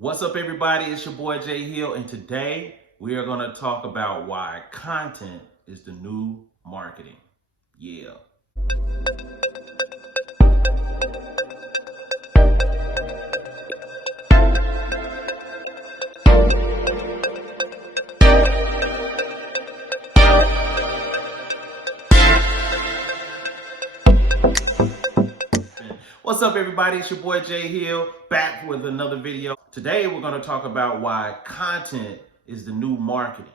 What's up, everybody? It's your boy Jay Hill, and today we are going to talk about why content is the new marketing. Yeah. What's up, everybody? It's your boy Jay Hill, back with another video. Today we're going to talk about why content is the new marketing.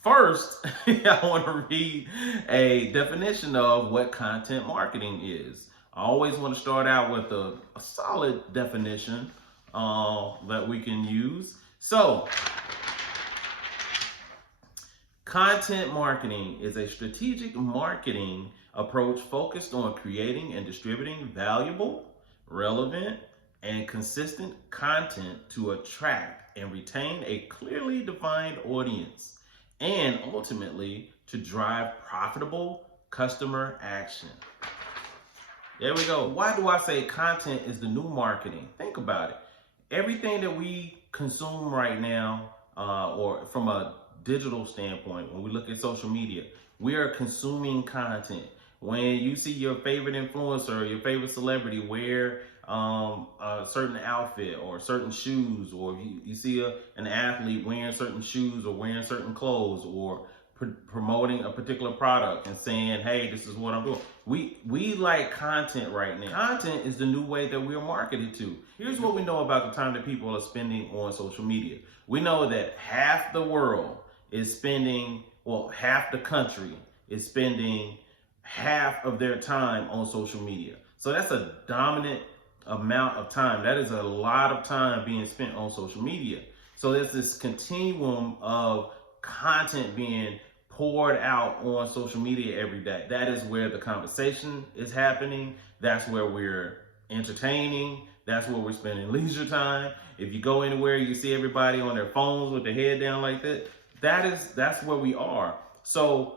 First, I want to read a definition of what content marketing is. I always want to start out with a solid definition that we can use. So, content marketing is a strategic marketing approach focused on creating and distributing valuable, relevant, and consistent content to attract and retain a clearly defined audience and ultimately to drive profitable customer action. There we go. Why do I say content is the new marketing? Think about it. Everything that we consume right now, or from a digital standpoint, when we look at social media, we are consuming content. When you see your favorite influencer, your favorite celebrity wear a certain outfit or certain shoes, or you see an athlete wearing certain shoes or wearing certain clothes, or promoting a particular product and saying, hey, this is what I'm doing. We like content right now. Content is the new way that we're marketed to. Here's what we know about the time that people are spending on social media. We know that half the world is spending, well, half the country is spending half of their time on social media. So that's a dominant amount of time. That is a lot of time being spent on social media. So there's this continuum of content being poured out on social media every day. That is where the conversation is happening. That's where we're entertaining. That's where we're spending leisure time. If you go anywhere, you see everybody on their phones with their head down like that. That's where we are. So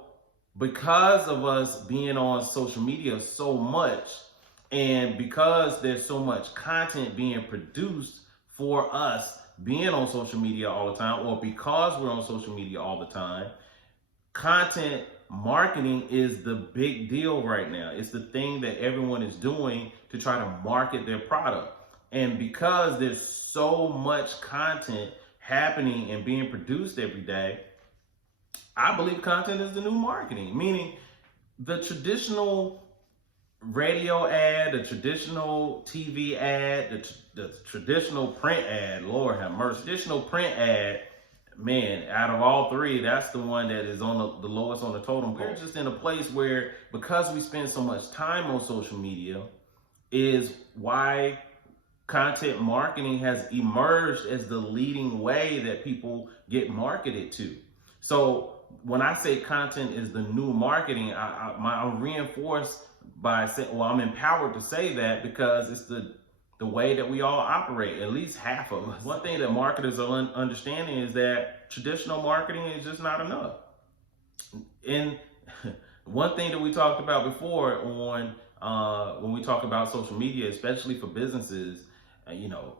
because of us being on social media so much, and because there's so much content being produced for us being on social media all the time, or because we're on social media all the time, content marketing is the big deal right now. It's the thing that everyone is doing to try to market their product. And because there's so much content happening and being produced every day, I believe content is the new marketing, meaning the traditional radio ad, the traditional TV ad, the traditional print ad, Lord have mercy, traditional print ad, man, out of all three, that's the one that is on the lowest on the totem pole. We're just in a place where, because we spend so much time on social media, is why content marketing has emerged as the leading way that people get marketed to. So when I say content is the new marketing, I'm reinforced by saying, well, I'm empowered to say that because it's the way that we all operate, at least half of us. One thing that marketers are understanding is that traditional marketing is just not enough. And one thing that we talked about before on when we talk about social media, especially for businesses,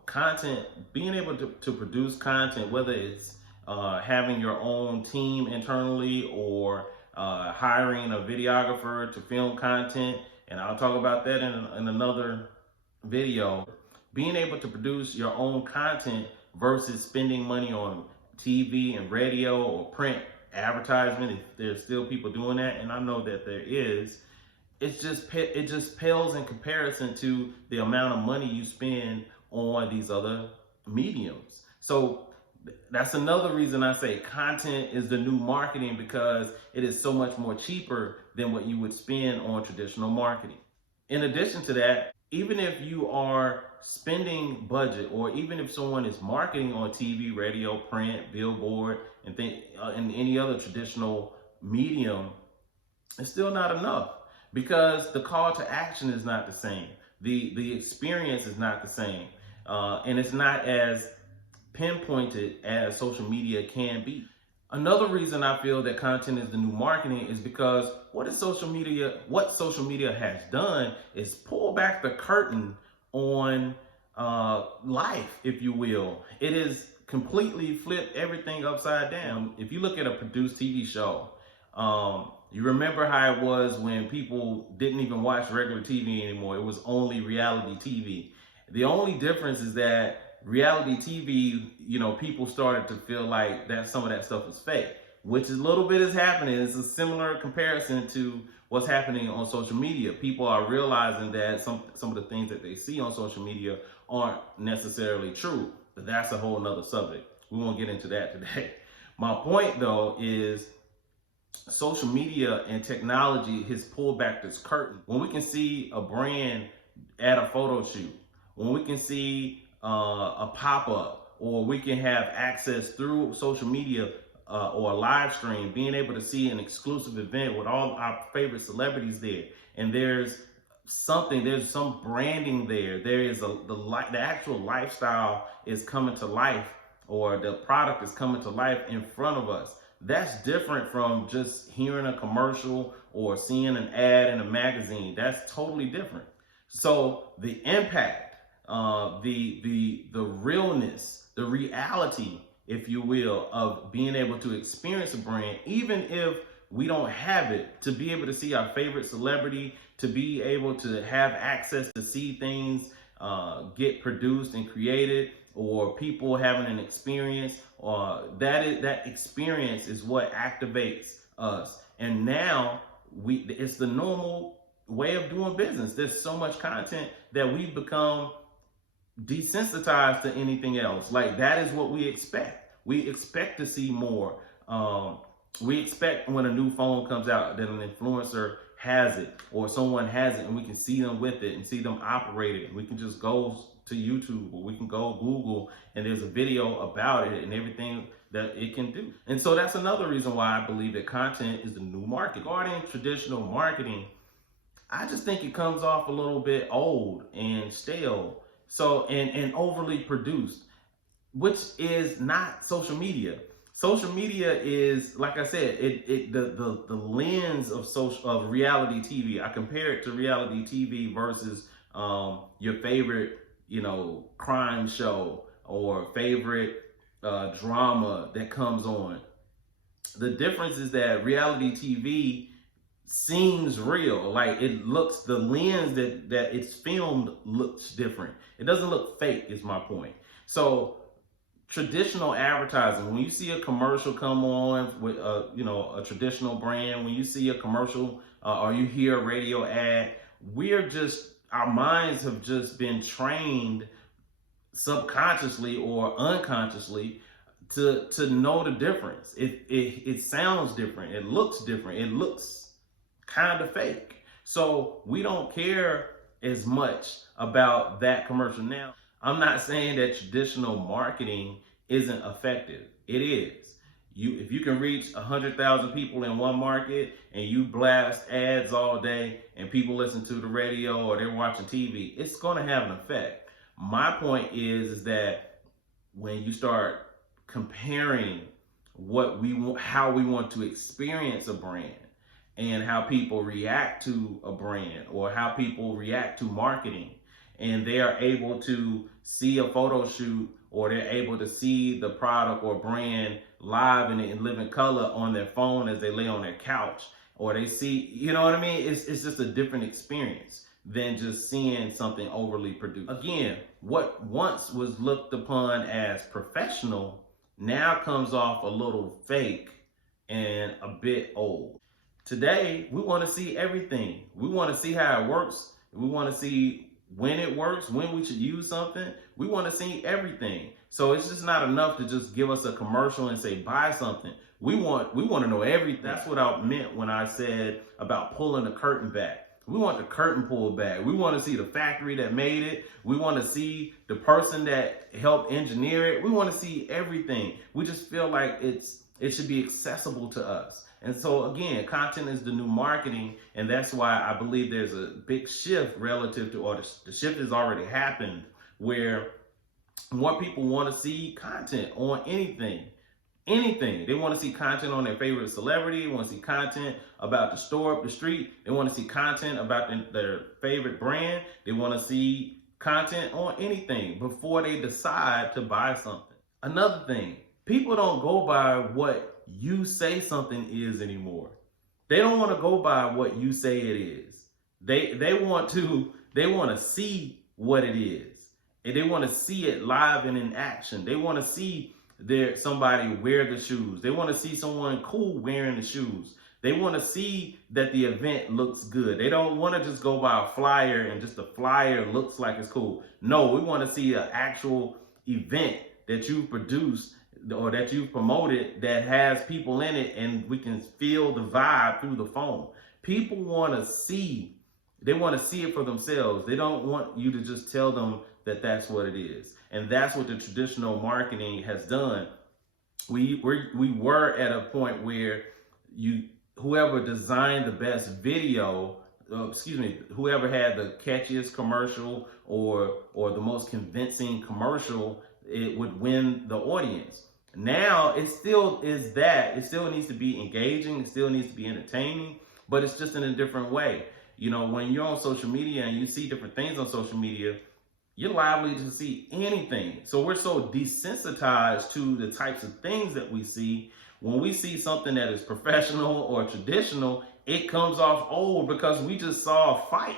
content, being able to produce content, whether it's having your own team internally or hiring a videographer to film content, and I'll talk about that in another video. Being able to produce your own content versus spending money on TV and radio or print advertisement, if there's still people doing that, and I know that there is, it just pales in comparison to the amount of money you spend on these other mediums. So that's another reason I say content is the new marketing, because it is so much more cheaper than what you would spend on traditional marketing. In addition to that, even if you are spending budget, or even if someone is marketing on TV, radio, print, billboard, and any other traditional medium, it's still not enough, because the call to action is not the same. The experience is not the same. And it's not as pinpointed as social media can be. Another reason I feel that content is the new marketing is because what social media has done is pull back the curtain on life, if you will. It is completely flipped everything upside down. If you look at a produced TV show, you remember how it was when people didn't even watch regular TV anymore. It was only reality TV. The only difference is that reality TV, people started to feel like that some of that stuff is fake, which is a little bit is happening. It's a similar comparison to what's happening on social media. People are realizing that some of the things that they see on social media aren't necessarily true. But that's a whole nother subject. We won't get into that today. My point though is social media and technology has pulled back this curtain. When we can see a brand at a photo shoot, when we can see a pop-up, or we can have access through social media or a live stream, being able to see an exclusive event with all our favorite celebrities there, and there's some branding there. There is the actual lifestyle is coming to life, or the product is coming to life in front of us. That's different from just hearing a commercial or seeing an ad in a magazine. That's totally different. So the impact, the realness, the reality, if you will, of being able to experience a brand, even if we don't have it, to be able to see our favorite celebrity, to be able to have access to see things get produced and created, or people having an experience, that experience is what activates us. And now it's the normal way of doing business. There's so much content that we've become desensitized to anything else. Like, that is what we expect. We expect to see more. We expect when a new phone comes out that an influencer has it, or someone has it, and we can see them with it and see them operate it. We can just go to YouTube, or we can go Google, and there's a video about it and everything that it can do. And so that's another reason why I believe that content is the new market. Regarding traditional marketing, I just think it comes off a little bit old and stale, so and overly produced, which is not social media. Social media is, like I said, the lens of reality TV. I compare it to reality TV versus your favorite, crime show or favorite drama that comes on. The difference is that reality TV seems real. Like, it looks, the lens that it's filmed looks different. It doesn't look fake, is my point. So traditional advertising, when you see a commercial come on with a traditional brand, when you see a commercial or you hear a radio ad, our minds have just been trained subconsciously or unconsciously to know the difference. It sounds different, it looks different, it looks kind of fake. So we don't care as much about that commercial now. I'm not saying that traditional marketing isn't effective. It is. If you can reach 100,000 people in one market and you blast ads all day and people listen to the radio or they're watching TV, it's going to have an effect. My point is that when you start comparing how we want to experience a brand, and how people react to a brand, or how people react to marketing, and they are able to see a photo shoot, or they're able to see the product or brand live in living color on their phone as they lay on their couch, or they see, you know what I mean? It's just a different experience than just seeing something overly produced. Again, what once was looked upon as professional now comes off a little fake and a bit old. Today, we want to see everything. We want to see how it works. We want to see when it works, when we should use something. We want to see everything. So it's just not enough to just give us a commercial and say, buy something. We want to know everything. That's what I meant when I said about pulling the curtain back. We want the curtain pulled back. We want to see the factory that made it. We want to see the person that helped engineer it. We want to see everything. We just feel like it should be accessible to us. And so again, content is the new marketing, and that's why I believe there's a big shift relative to, or the shift has already happened, where more people want to see content on anything. They want to see content on their favorite celebrity. They want to see content about the store up the street. They want to see content about their favorite brand. They want to see content on anything before they decide to buy something. Another thing, people don't go by what you say something is anymore. They don't want to go by what you say it is. They want to see what it is. And they want to see it live and in action. They want to see somebody wear the shoes. They want to see someone cool wearing the shoes. They want to see that the event looks good. They don't want to just go by a flyer and just the flyer looks like it's cool. No, we want to see an actual event that you produced or that you've promoted that has people in it, and we can feel the vibe through the phone. People want to see, they want to see it for themselves. They don't want you to just tell them that that's what it is. And that's what the traditional marketing has done. We were at a point where whoever designed the best video, whoever had the catchiest commercial or the most convincing commercial, it would win the audience. Now it still is that. It still needs to be engaging. It still needs to be entertaining, but it's just in a different way. You know, when you're on social media and you see different things on social media, you're liable to see anything. So we're so desensitized to the types of things that we see. When we see something that is professional or traditional, it comes off old because we just saw a fight.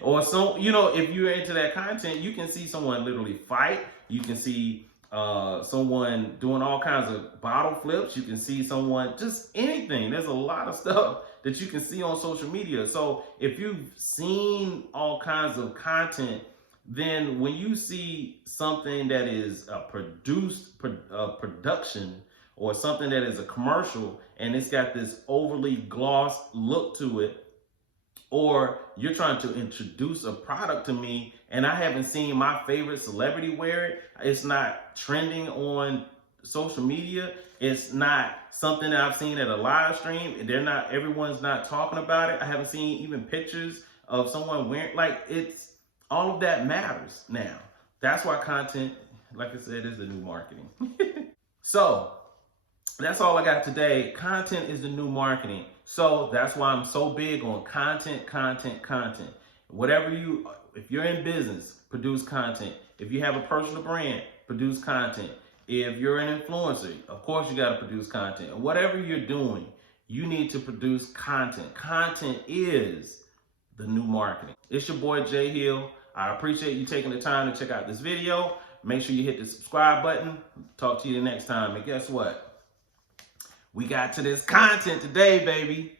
Or so, you know, if you're into that content, you can see someone literally fight. You can see someone doing all kinds of bottle flips. You can see someone, just anything. There's a lot of stuff that you can see on social media. So if you've seen all kinds of content, then when you see something that is a production or something that is a commercial and it's got this overly glossed look to it, or you're trying to introduce a product to me and I haven't seen my favorite celebrity wear it, it's not trending on social media, it's not something that I've seen at a live stream, everyone's not talking about it, I haven't seen even pictures of someone wearing, like, it's, all of that matters now. That's why content, like I said, is the new marketing. So that's all I got today. Content is the new marketing. So that's why I'm so big on content. If you're in business, produce content. If you have a personal brand, produce content. If you're an influencer, of course you got to produce content. Whatever you're doing, you need to produce content. Content is the new marketing. It's your boy Jay Hill. I appreciate you taking the time to check out this video. Make sure you hit the subscribe button. Talk to you the next time. And guess what? We got to this content today, baby.